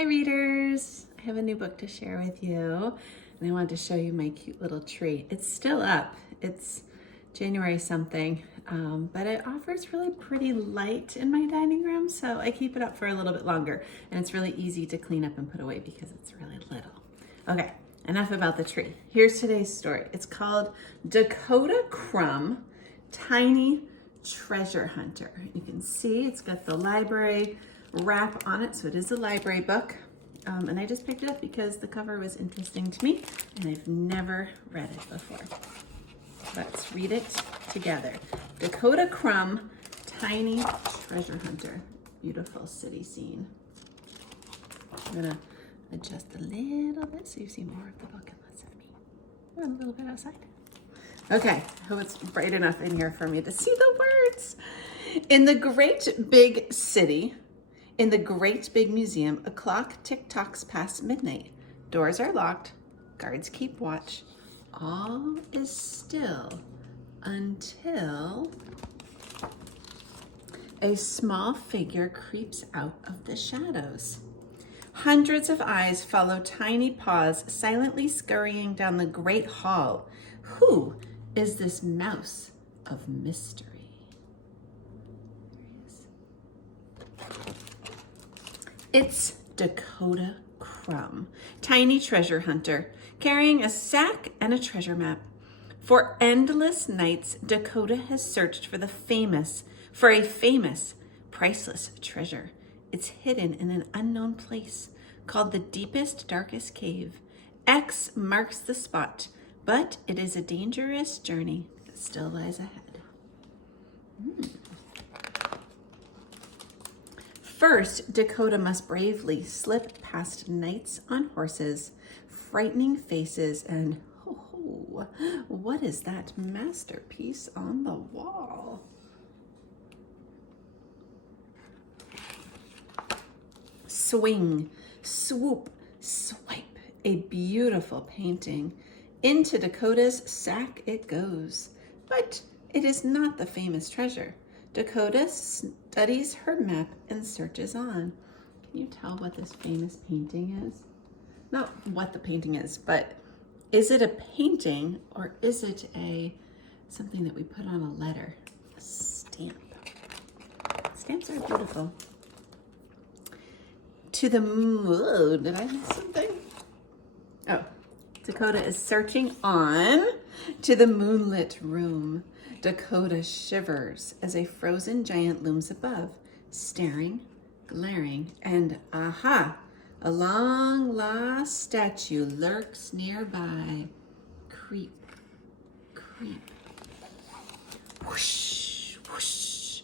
Hi readers! I have a new book to share with you and I wanted to show you my cute little tree. It's still up. It's January something, but it offers really pretty light in my dining room, so I keep it up for a little bit longer, and it's really easy to clean up and put away because it's really little. Okay, enough about the tree. Here's today's story. It's called Dakota Crumb, Tiny Treasure Hunter. You can see it's got the library wrap on it, so it is a library book. And I just picked it up because the cover was interesting to me and I've never read it before. Let's read it together. Dakota Crumb, Tiny Treasure Hunter. Beautiful city scene. I'm gonna adjust a little bit so you see more of the book and less of me. Oh, a little bit outside. Okay, I hope it's bright enough in here for me to see the words. In the great big city, in the great big museum, a clock tick-tocks past midnight. Doors are locked, guards keep watch. All is still until a small figure creeps out of the shadows. Hundreds of eyes follow tiny paws silently scurrying down the great hall. Who is this mouse of mystery? It's Dakota Crumb, tiny treasure hunter, carrying a sack and a treasure map. For endless nights, Dakota has searched for a famous, priceless treasure. It's hidden in an unknown place called the deepest, darkest cave. X marks the spot, but it is a dangerous journey that still lies ahead. First, Dakota must bravely slip past knights on horses, frightening faces, and what is that masterpiece on the wall? Swing, swoop, swipe, a beautiful painting. Into Dakota's sack it goes, but it is not the famous treasure. Dakota studies her map and searches on. Can you tell what this famous painting is? Not what the painting is, but is it a painting or is it something that we put on a letter? A stamp. Stamps are beautiful. To the moon. Did I miss something? Oh, Dakota is searching on to the moonlit room. Dakota shivers as a frozen giant looms above, staring, glaring, and aha! A long-lost statue lurks nearby. Creep, creep. Whoosh, whoosh.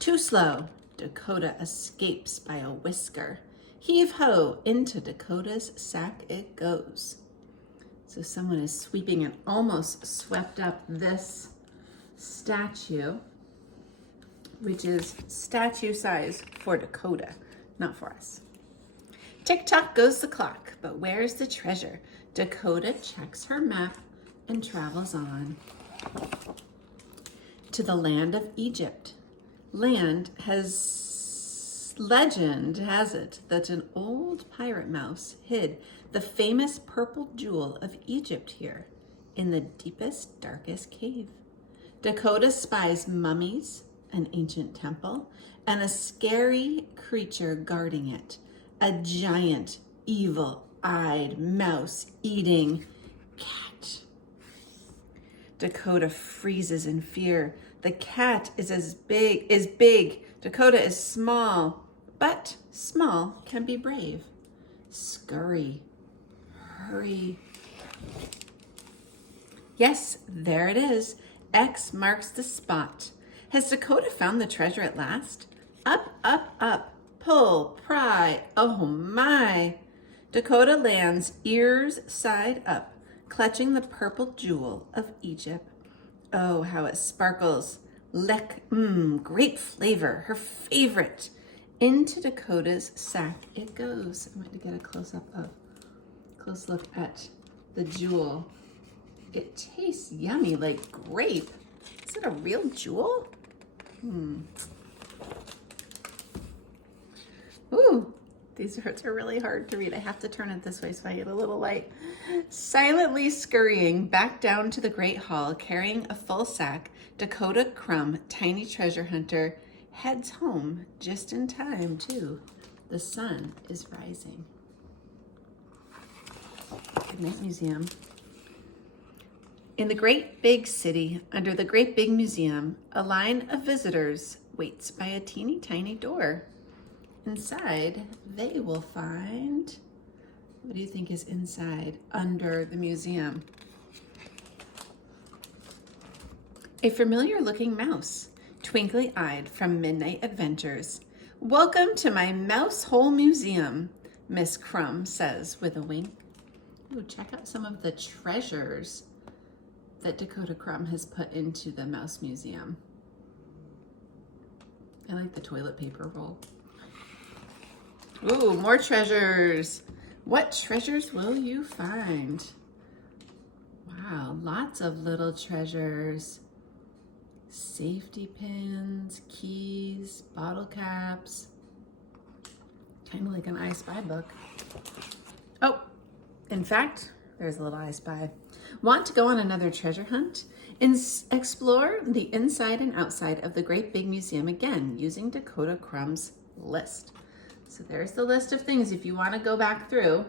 Too slow. Dakota escapes by a whisker. Heave-ho! Into Dakota's sack it goes. So someone is sweeping and almost swept up this statue, which is statue size for Dakota, not for us. Tick-tock goes the clock, but where's the treasure? Dakota checks her map and travels on to the land of Egypt. Legend has it that an old pirate mouse hid the famous purple jewel of Egypt here in the deepest, darkest cave. Dakota spies mummies, an ancient temple, and a scary creature guarding it. A giant, evil-eyed mouse-eating cat. Dakota freezes in fear. The cat is big. Dakota is small, but small can be brave. Scurry, hurry. Yes, there it is. X marks the spot. Has Dakota found the treasure at last? Up, up, up, pull, pry, oh my. Dakota lands ears side up, clutching the purple jewel of Egypt. Oh, how it sparkles. Great flavor, her favorite. Into Dakota's sack it goes. I'm going to get a close look at the jewel. It tastes yummy, like grape. Is it a real jewel? Ooh, These words are really hard to read. I have to turn it this way so I get a little light. Silently scurrying back down to the great hall, carrying a full sack, Dakota Crumb, tiny treasure hunter, heads home just in time, too. The sun is rising. Good night, museum. In the great big city, under the great big museum, a line of visitors waits by a teeny tiny door. Inside, they will find, what do you think is inside, under the museum? A familiar looking mouse, twinkly eyed from midnight adventures. Welcome to my mouse hole museum, Miss Crumb says with a wink. Ooh, check out some of the treasures that Dakota Crumb has put into the mouse museum. I like the toilet paper roll. Ooh, more treasures. What treasures will you find? Wow, lots of little treasures. Safety pins, keys, bottle caps. Kind of like an I Spy book. Oh, in fact, there's a little I Spy. Want to go on another treasure hunt? Explore the inside and outside of the great big museum again using Dakota Crumb's list. So there's the list of things. If you want to go back through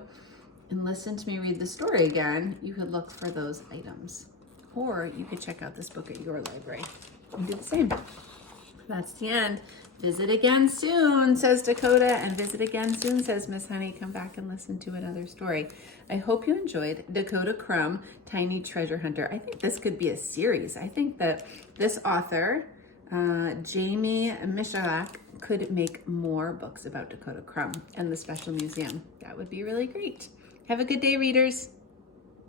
and listen to me read the story again, you could look for those items. Or you could check out this book at your library and do the same. That's the end. Visit again soon, says Dakota, and visit again soon, says Miss Honey. Come back and listen to another story. I hope you enjoyed Dakota Crumb, Tiny Treasure Hunter. I think this could be a series. I think that this author, Jamie Michalak, could make more books about Dakota Crumb and the Special Museum. That would be really great. Have a good day, readers.